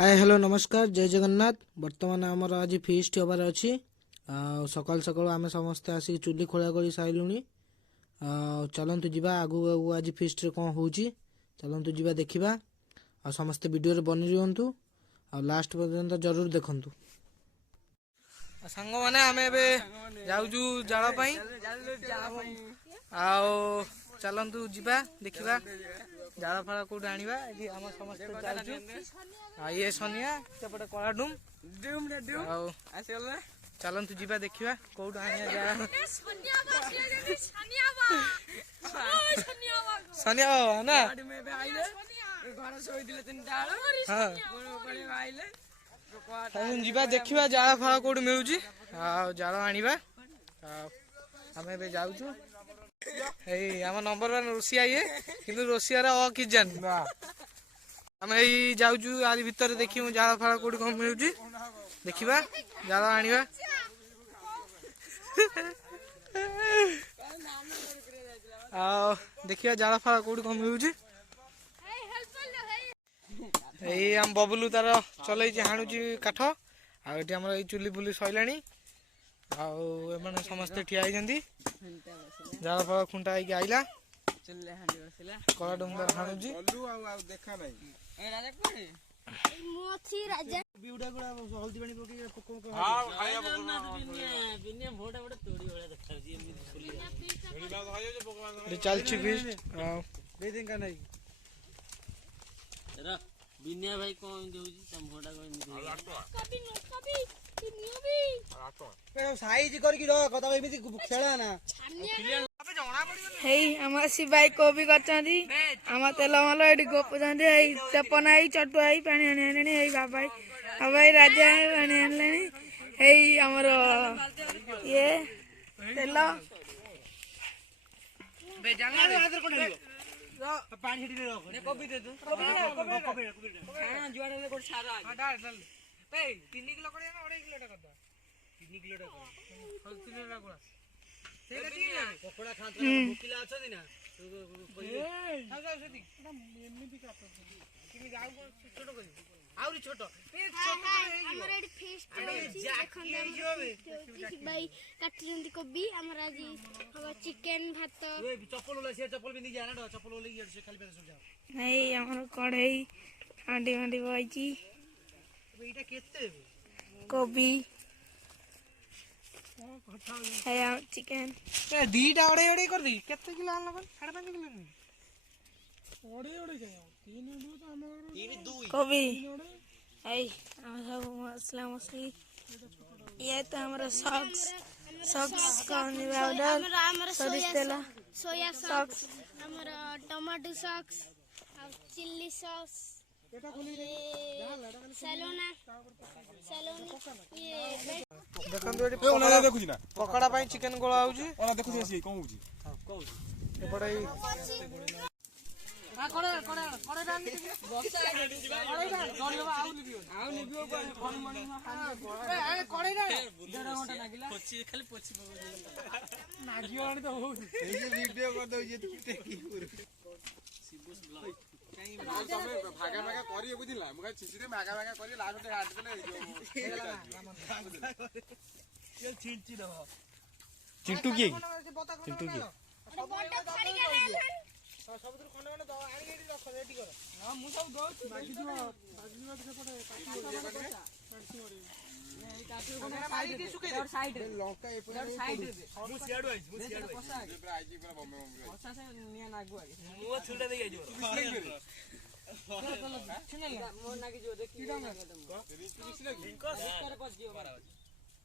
Hi hello नमस्कार जय जगन्नाथ। बर्तमान आमर आज फिस्ट हबार अच्छी सकाल सकाल आम समस्ते आसिक चुली खोला कर सारूँ। चलतु जा आगू आगू आज फिस्ट रे कौन हो चलतु जा देखा आ समस्ते वीडियो बनी रुहतु आ लास्ट पर्यंत जरूर देखु। सांग मैंने आम जाऊँ जाल चलतु जा देखा जाल फाल कौट आना आम समस्त चलु। ये सोनिया सेपटे कला डुम चलतु जा देखा कौट आनिया सोनिया बाबा ना जा देखा जाल फाल कौट मिलूँ जाल आनिबा आम जाऊँ। आम नंबर 1 रोसिया ये किंतु रोसिया किजान आम जाऊँ आज भितर देखू जाल फाल कौट कौन मिलूँ देखा जाल आनिबा। देखिए जाल फाल कौट कौन मिलूँ आम बबलू तार चल हाणुची काठ आम चुली फुली सैला आने समस्ते ठिया जाल फाल खुंटा होगी आईला कला डुंगार हाणुची चलची बिनिया भाई कौन देउजी तम भोटा कोन साइज करके रख तब एमिति खेला ना हेई हम सिबाई को भी करछंदी हम तेल मल एडी गोपुछंदी हेई चपनाई चटुआई पानी आनी हेई बाबाई बाबाई राजा पानी आनलेनी हेई हमर ये तेल बे जंगल हाथ कोन पानी हिडी रख ने कॉपी दे तू कॉपी हां जुआडे ले कोड सारा डाल डाल पे 3 किलो कोड़े ना 2.5 किलो टा कर दो 3 किलो टा कर 3 किलो टा कोड़ा सेटा ठीक है पकोड़ा खात भूकिला अछदी ना जाऊ जाऊ सेती एटा एमिति का किमी जाऊ को छोटो करी आउरी छोटो पे छोटो हमर एडी फिस्ट देखन भाई काटी जंदी कोबी हमर आज हवा चिकन भात ए चप्पल वाला से चप्पल बिंदी जाना डो चप्पल वाला ये से खाली पे सो जाओ नहीं हमर कढ़ई हांडी हांडी बाईची एटा केते कोबी है चिकन ए दीटा ओडे ओडे कर दी केते किलो आन लगन 5.5 किलो नहीं ओडे ओडे जाओ 3 दू तो हमर 3 2 कोबी है हम सब मसला मछली ये तो हमारा सॉक्स का निवाडल सरिस तेला सोया सॉक्स हमर टमाटो सॉक्स और चिल्ली सॉस सैलोना ये देखंतु एटी पकोड़ा देखुची ना पकोड़ा पई चिकन गोळा होउची ओना देखुची आसी कोन होउची कोन एपडे आ कोड़े कोड़े कोड़े डाल दी बक्सा गाड़ी कोड़े डाल डरवा आउ निबियो फोन मनी ए कोड़े डाल 1.5 घंटा लागिला पोची खाली पोची नागियो आनी तो हो ए जे वीडियो कर दउ जे तू टेकी पूरे सिबुस ब्लॉग काई तमे भागा भागा करिए बुझिला मगा छिसिरे भागा भागा करिए लास्ट हाट देले ये चिंची दो चिंटू की सबुतर खंडे खंडे दवा आनी एडी रख रेडी कर हां मु सब दउ बाकी दियो सेपटे काटी सुके और साइड रे लंका एपटे साइड रे मु सियाडो आइज आइजी पूरा बम्बे बम्बे अच्छा से निया नागु आगे मु छुलडा दे आइजो चलो मो नागी जो देखी कीड़ा में रिस लगी कर पास दियो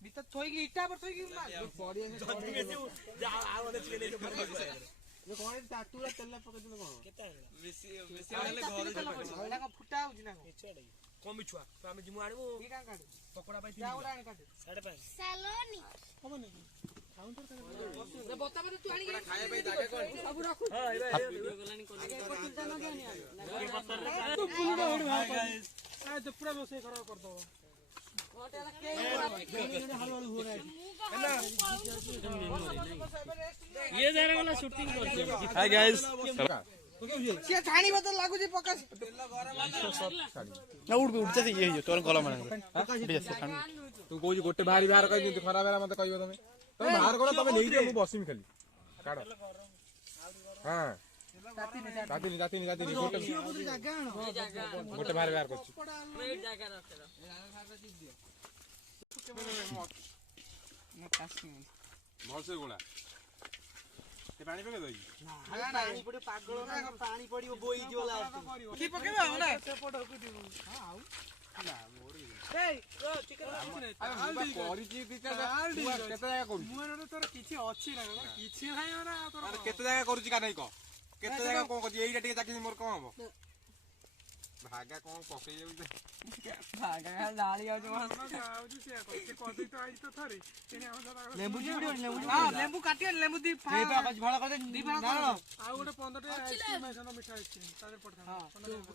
भीतर थोई की इटा पर थोई की मार बॉडी में जा आ वाले चले जो ये कोन टाटूरा तेल पके दिनो कोन केता बेसी वाले घर एला को फुटा होजी ना कम छुआ तो हम जिमु आनिबो ई का काट पकोड़ा पाई जाउरा आनी काट 5.5 सैलोनी हम नहीं काउंटर कर रे बता तू आनी खाए भाई जाके कोन सब रखू हां वीडियो गलानी कोन आगे चिंता न जानी ये पत्थर रे तू पूरा हेड गाइस आ तो पूरा बसे खराब कर दो होटल के हलवाल हो रहा है ये जरा वाला शूटिंग करते हैं। हाय गाइस ସିଏ ଛାଣିବ ତ ଲାଗୁଛି ପକା ନା ଉଠ ଉଠତେ ଇଏ ହେଇଯିବ ତୋର ଗଲା ମାନେ ତୁ କହୁଛୁ ଗୋଟେ ବାହାର କହିଦି ଖରାପ ହେଲା ମତେ କହିବ ତମେ ତମେ ବାହାର କର ତମେ ନେଇଯିବ ମୁଁ ବସିମି ଖାଲି କାଢ ହଁ ରାତିନି ଗୋଟେ ବାହାର କରୁଛି ଭଲସେ ଗୋଳା ପାଣି ପକେଇ ଦଇ ପାଣି ପଡିବ ବୋଇଯିବ କି ପକେଇବା ନା କେତେ ଜାଗା କରୁଛି କା ନାଇଁ କହ କେତେ ଜାଗା କଣ କରୁଛି ଏଇଟା ଟିକେ ଚାକିରି ମୋର କଣ ହବ ଭାଗା କଣ ପକେଇ ଯାଉଛି ଲେମ୍ବୁ କାଟିବା ଲେମ୍ବୁ ଦି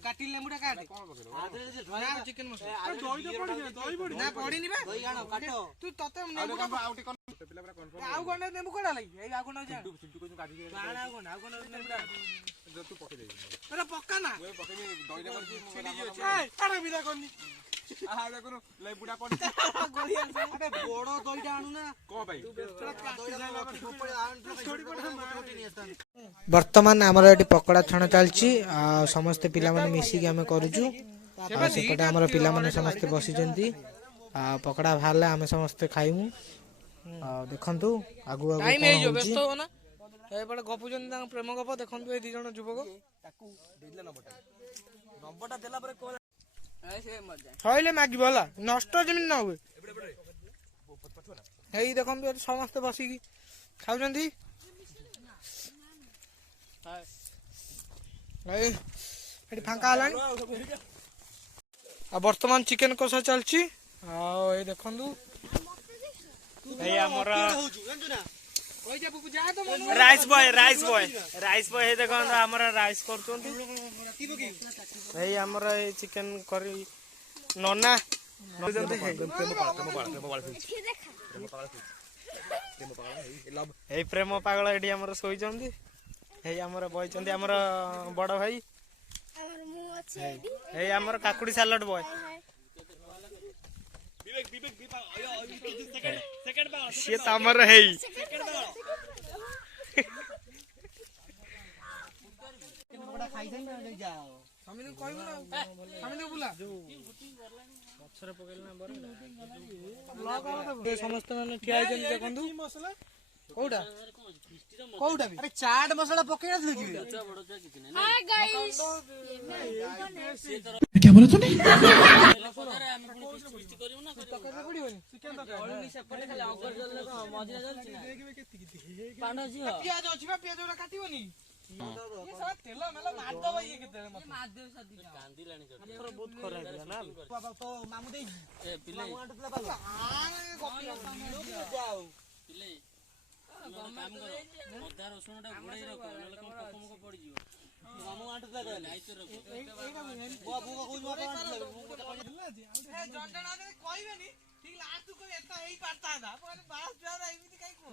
କାଟି ଲେମ୍ବୁଟା କାଟେ ଚିକେନ ମସଲା ପଡିନି ବା ତୁ ତତେ ଆଉ ଗଣ୍ଡେ ଲେମ୍ବୁ କଣ ଲାଗି ଏଇ ଆଉ ଗଣ୍ଡେ ତୁ ପକେଇ ଦେବି ପକା ନା ଲେବୁଟା ପଡିଛି ବଡ ଦଇଟା ଆଣୁ ନା କଣ ପାଇଁ ବର୍ତ୍ତମାନ ଆମର ଏଠି ପକୋଡା ଛଣା ଚାଲିଛି ଆଉ ସମସ୍ତେ ପିଲାମାନେ ମିଶିକି ଆମେ କରୁଛୁ ଆଉ ସେପଟେ ଆମର ପିଲାମାନେ ସମସ୍ତେ ବସିଛନ୍ତି ଆଉ ପକୋଡା ବାହାରିଲେ ଆମେ ସମସ୍ତେ ଖାଇମୁ ଆଉ ଦେଖନ୍ତୁ ଆଗକୁ ଟାଇମ ହେଇଯିବ ବ୍ୟସ୍ତ ହବ ନା ଏପଟେ ଗପୁଛନ୍ତି ତାଙ୍କ ପ୍ରେମ ଗପ ଦେଖନ୍ତୁ ଏଇ 2 ଜଣ ଯୁବକ ସଇଲେ ମାଗିବ ହେଲା ନଷ୍ଟ ଯେମିତି ନ ହୁଏ ଏଇ ଦେଖନ୍ତୁ ଏଠି ସମସ୍ତେ ବସିକି ଖାଉଛନ୍ତି ଏଠି ଫାଙ୍କା ହେଲାଣି ଆଉ ବର୍ତ୍ତମାନ ଚିକେନ କଷା ଚାଲିଛି ଆଉ ଏଇ ଦେଖନ୍ତୁ ଏଇ ଆମର ରାଇସ୍ ବୟ ହେଇ ଦେଖନ୍ତୁ ଆମର ରାଇସ୍ କରୁଛନ୍ତି ଏଇ ଆମର ଏଇ ଚିକେନ କରି ନନା ଏଇ ପ୍ରେମ ପାଗଳ ଏଠି ଆମର ଶୋଇଛନ୍ତି ଏଇ ଆମର ବଇଛନ୍ତି ଆମର ବଡ ଭାଇ ଏଇ ଆମର କାକୁଡି ସାଲଡ ବୟ ସିଏ ତ ଆମର ହେଇ ସମସ୍ତେ ମାନେ ଠିଆ ହେଇଛନ୍ତି ଦେଖନ୍ତୁ କୋଉଟା କୋଉଟା ଚାଟ ମସଲା ପକେଇ ନଥିଲୁ କି Hi guys. ପିଆଜ ଅଛି ବା ପିଆଜ ଗୁଡା କାଟିବନି ତେଲ ମେଲ ମାରିଦବ ଇଏ କେତେବେଳେ ବହୁତ ଖରାପ ହେଲା ନା ମାମୁ ଦେଇଛି ଅଦା ରସୁଣ ଟା ଘୋଡେଇ ରଖ ନହେଲେ କଣ ପୋକ ମୋକ ପଡିଯିବ କହିବେନି ଠିକ ଲାଷ୍ଟ ଏତେ ହେଇ ପାରିଥାନ୍ତା ଏମିତି କାଇଁ କୁହ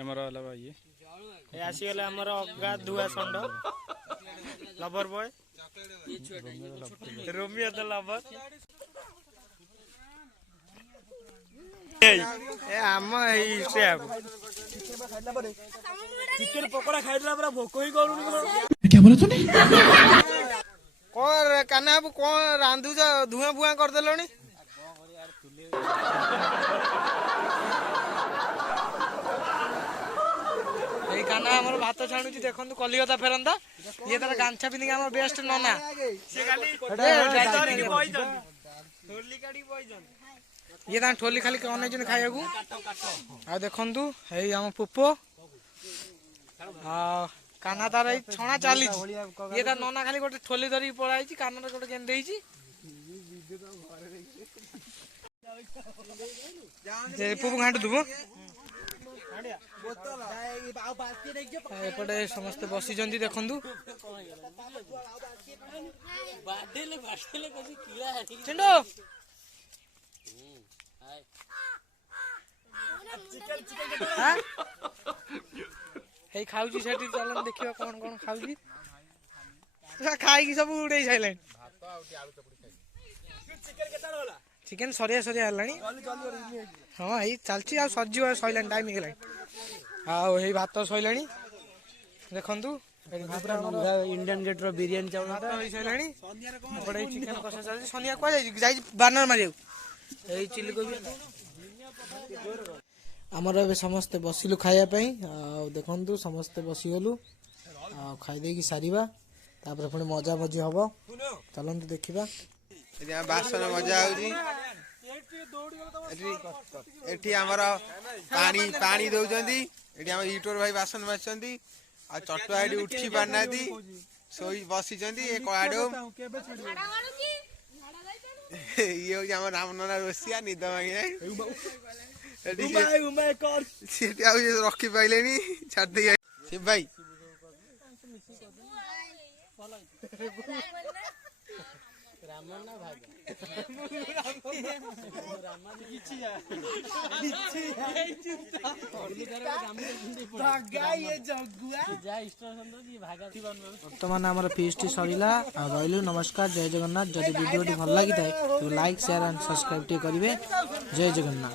ଆମର ହେଲା ଇଏ ଆସିଗଲେ ଆମର ଅଗା ଧୁଆ ଷଣ୍ଢ ଲଭର ବୟ ରୋମିଓ ଦ ଲଭର ଆମ ଏଇ ଚିକେନ ପକୋଡା ଖାଇଦେଲା ପରେ ଭୋକ ହିଁ କରୁନି କଣ କାହ୍ନା ବାବୁ କଣ ରାନ୍ଧୁଛ ଧୂଆଁ ଫୁଆଁ କରିଦେଲଣି ଏଇ କାହ୍ନା ଆମର ଭାତ ଛାଣୁଛି ଦେଖନ୍ତୁ କଲିକତା ଫେରନ୍ତା ଇଏ ତାର ଗାମଛା ପିନ୍ଧିକି ଆମର ବେଷ୍ଟ ନନା ଇଏ ତାଙ୍କ ଠୋଲି ଖାଲି ଅନେଇଛନ୍ତି ଖାଇବାକୁ ଆଉ ଦେଖନ୍ତୁ ଏଇ ଆମ ପୁପ ଆଉ କାହ୍ନା ତାର ଏଇ ଛଣା ଚାଲିଛି ଇଏ ତାର ନନା ଖାଲି ଗୋଟେ ଠୋଲି ଧରିକି ପଳାଇଛି କାହ୍ନାର ଗୋଟେ କେମିତି ଦେଇଛି ପୁପୁ ଘାଣ୍ଟୁ ଥିବ ଏପଟେ ସମସ୍ତେ ବସିଛନ୍ତି ଦେଖନ୍ତୁ। ବାଡେଇଲେ କସି କିଳା ହାରି ଚିଣ୍ଡୁ ହେଇ ଖାଉଛି ସେଠି, ଚାଲ ଦେଖିବା କଣ କଣ ଖାଉଛି। ଖାଇକି ସବୁ ଉଡେଇ ସାଇଲାଣି। ଚିକେନ ସରିଆ ହେଲାଣି। ହଁ ଏଇ ଚାଲିଛି, ଆଉ ସରିଯିବ, ସଇଲାଣି, ଟାଇମ ହେଇଗଲାଣି। ଆଉ ଏଇ ଭାତ ସଇଲାଣି ଦେଖନ୍ତୁ। ଇଣ୍ଡିଆନ ଗେଟ୍ ର ବିରିୟାନୀ ଚାଉଳ ଭାତ ହେଇସାରିଲାଣି। ଏପଟେ ଏଇ ଚିକେନ କଷା ଚାଲିଛି। ସନିଆ କୁଆଡେ ଯାଇଛି ବାନର ମାରିବାକୁ। ଏଇ ଚିଲି କୋବି। ଆମର ଏବେ ସମସ୍ତେ ବସିଲୁ ଖାଇବା ପାଇଁ। ଆଉ ଦେଖନ୍ତୁ ସମସ୍ତେ ବସିଗଲୁ। ଆଉ ଖାଇଦେଇକି ସାରିବା, ତାପରେ ପୁଣି ମଜା ମଜି ହବ। ଚାଲନ୍ତୁ ଦେଖିବା। ଏଠି ଆମ ବାସନ ମଜା ହଉଛି। ଏଠି ଆମର ପାଣି ଦଉଛନ୍ତି। ଏଠି ଆମ ୟୁଟ୍ୟୁବର ଭାଇ ବାସନ ମାଜୁଛନ୍ତି। ଆଉ ଚଟୁଆ ଏଠି ଉଠି ପାରୁନାହାନ୍ତି, ଶୋଇ ବସିଛନ୍ତି। ଏ କଳାଡୁ ଇଏ ହଉଛି ଆମ ରାମନନା ରୋଷିଆ, ନିଦ ଭାଙ୍ଗିନାହିଁ। ସେଠି ଆଉ ରଖିପାଇଲେନି, ଛାଡିଦେଇ ଶିବ ଭାଇ। ବର୍ତ୍ତମାନ ଆମର ଫିଷ୍ଟ ସରିଲା। ଆଉ ରହିଲୁ, ନମସ୍କାର, ଜୟ ଜଗନ୍ନାଥ। ଯଦି ଭିଡ଼ିଓଟି ଭଲ ଲାଗିଥାଏ ତେବେ ଲାଇକ୍, ସେୟାର ଆଣ୍ଡ ସବସ୍କ୍ରାଇବ୍ ଟିକେ କରିବେ। ଜୟ ଜଗନ୍ନାଥ।